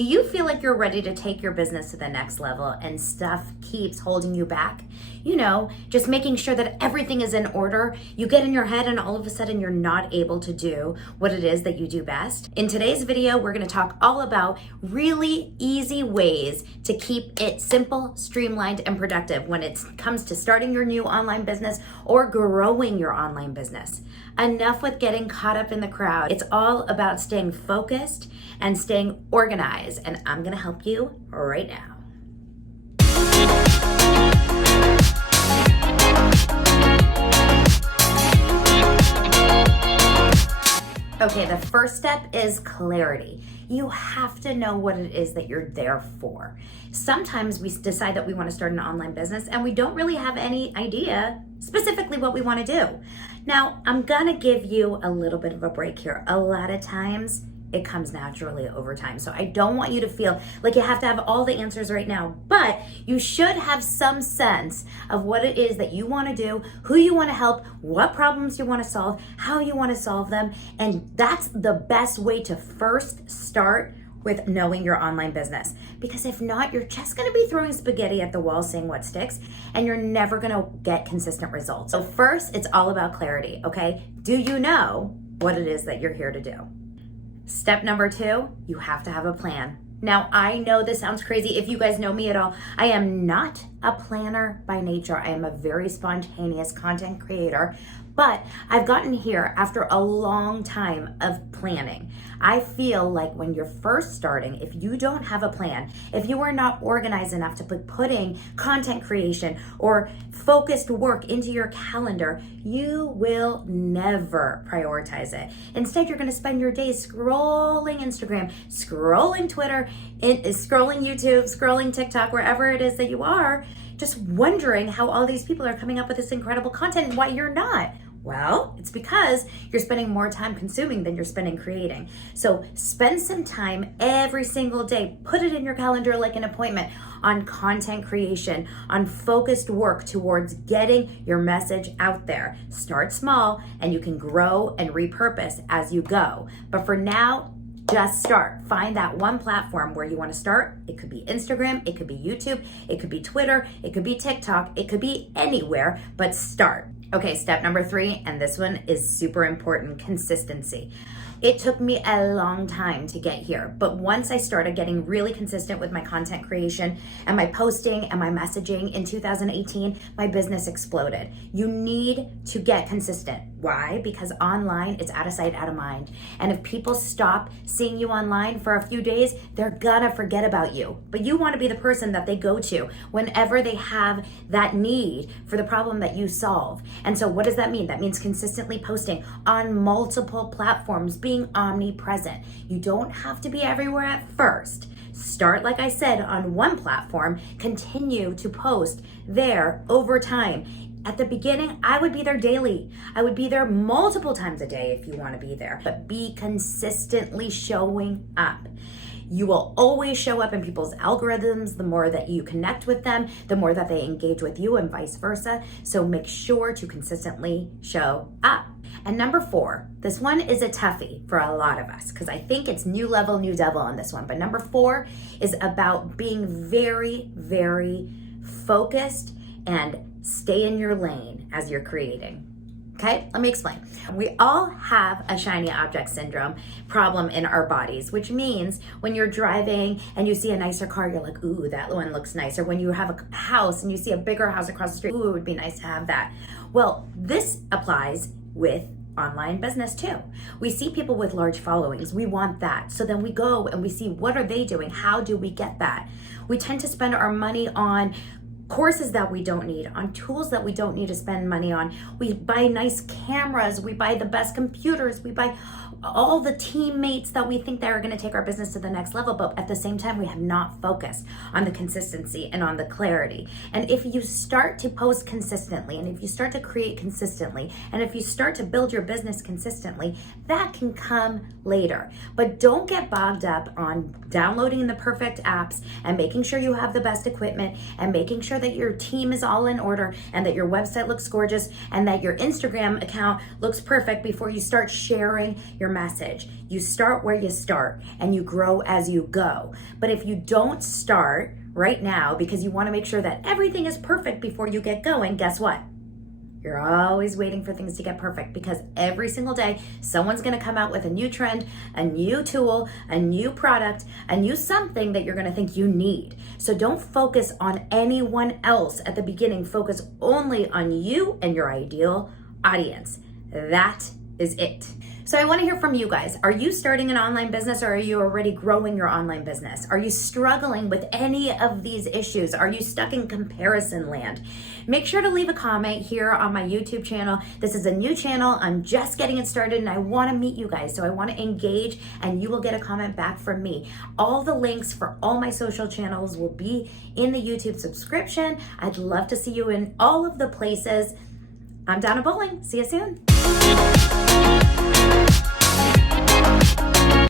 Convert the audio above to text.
Do you feel like you're ready to take your business to the next level and stuff keeps holding you back? Just making sure that everything is in order. You get in your head and all of a sudden you're not able to do what it is that you do best. In today's video, we're going to talk all about really easy ways to keep it simple, streamlined, and productive when it comes to starting your new online business or growing your online business. Enough with getting caught up in the crowd. It's all about staying focused and staying organized, and I'm gonna help you right now. Okay, the first step is clarity. You have to know what it is that you're there for. Sometimes we decide that we want to start an online business and we don't really have any idea specifically what we want to do. Now, I'm gonna give you a little bit of a break here. A lot of times, it comes naturally over time. So I don't want you to feel like you have to have all the answers right now, but you should have some sense of what it is that you want to do, who you want to help, what problems you want to solve, how you want to solve them. And that's the best way to first start with knowing your online business. Because if not, you're just gonna be throwing spaghetti at the wall seeing what sticks, and you're never gonna get consistent results. So first, it's all about clarity, okay? Do you know what it is that you're here to do? Step number 2, you have to have a plan. Now, I know this sounds crazy. If you guys know me at all, I am not a planner by nature. I am a very spontaneous content creator, but I've gotten here after a long time of planning. I feel like when you're first starting, if you don't have a plan, if you are not organized enough to putting content creation or focused work into your calendar, you will never prioritize it. Instead, you're gonna spend your days scrolling Instagram, scrolling Twitter, scrolling YouTube, scrolling TikTok, wherever it is that you are, just wondering how all these people are coming up with this incredible content and why you're not. Well, it's because you're spending more time consuming than you're spending creating. So spend some time every single day, put it in your calendar like an appointment, on content creation, on focused work towards getting your message out there. Start small and you can grow and repurpose as you go. But for now, just start. Find that one platform where you want to start. It could be Instagram, it could be YouTube, it could be Twitter, it could be TikTok, it could be anywhere, but start. Okay, step number 3, and this one is super important, consistency. It took me a long time to get here, but once I started getting really consistent with my content creation and my posting and my messaging in 2018, my business exploded. You need to get consistent. Why? Because online, it's out of sight, out of mind. And if people stop seeing you online for a few days, they're gonna forget about you. But you wanna be the person that they go to whenever they have that need for the problem that you solve. And so what does that mean? That means consistently posting on multiple platforms, being omnipresent. You don't have to be everywhere at first. Start, like I said, on one platform, continue to post there over time. At the beginning, I would be there daily. I would be there multiple times a day if you want to be there, but be consistently showing up. You will always show up in people's algorithms. The more that you connect with them, the more that they engage with you and vice versa. So make sure to consistently show up. And number 4, this one is a toughie for a lot of us because I think it's new level, new devil on this one. But number 4 is about being very, very focused and stay in your lane as you're creating. Okay, let me explain. We all have a shiny object syndrome problem in our bodies, which means when you're driving and you see a nicer car, you're like, ooh, that one looks nice. Or when you have a house and you see a bigger house across the street, ooh, it would be nice to have that. Well, this applies with online business too. We see people with large followings. We want that. So then we go and we see what are they doing? How do we get that? We tend to spend our money on courses that we don't need, on tools that we don't need to spend money on. We buy nice cameras, we buy the best computers, we buy all the teammates that we think that are going to take our business to the next level, but at the same time, we have not focused on the consistency and on the clarity. And if you start to post consistently, and if you start to create consistently, and if you start to build your business consistently, that can come later. But don't get bogged up on downloading the perfect apps and making sure you have the best equipment and making sure that your team is all in order and that your website looks gorgeous and that your Instagram account looks perfect before you start sharing your message. You start where you start and you grow as you go. But if you don't start right now because you want to make sure that everything is perfect before you get going, guess what? You're always waiting for things to get perfect, because every single day someone's going to come out with a new trend, a new tool, a new product, a new something that you're going to think you need. So don't focus on anyone else at the beginning. Focus only on you and your ideal audience. That is it. So I want to hear from you guys. Are you starting an online business, or are you already growing your online business? Are you struggling with any of these issues? Are you stuck in comparison land? Make sure to leave a comment here on my YouTube channel. This is a new channel. I'm just getting it started and I want to meet you guys. So I want to engage, and you will get a comment back from me. All the links for all my social channels will be in the YouTube subscription. I'd love to see you in all of the places. I'm Donna Bowling. See you soon.